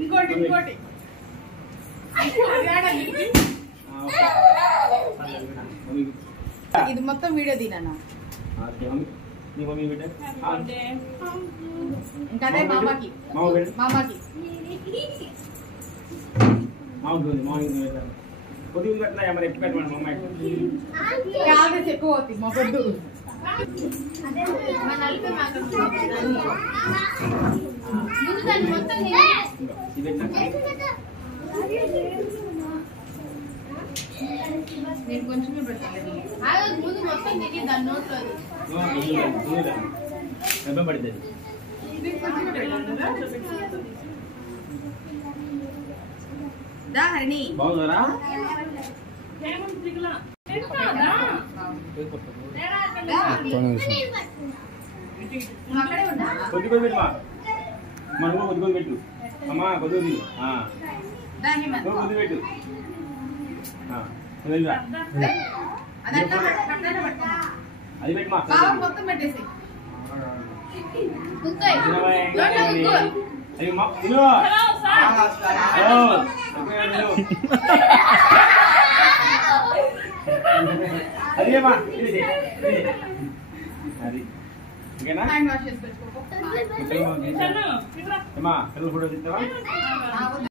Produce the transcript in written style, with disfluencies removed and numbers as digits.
ఇంకోటి ఇది మొత్తం వీడియో తీనా ఇంకా అదే మామకి క్యాలరీస్ ఎక్కువ అవుతాయి మా పొద్దు నేను కొంచెమే పెడతాను ముందు మొత్తం తిరిగి దాని నోట్లో పడుతుంది హరిణి బాగుందా కొద్దిగా పెట్టు మనం కొద్దిగా పెట్టు అమ్మా కొద్దిగా కొద్దిగా పెట్టు అది పెట్టు మొత్తం పెట్టేసి అదేమా అది ఓకేనా పిల్లలు ఫోటో తీస్తావా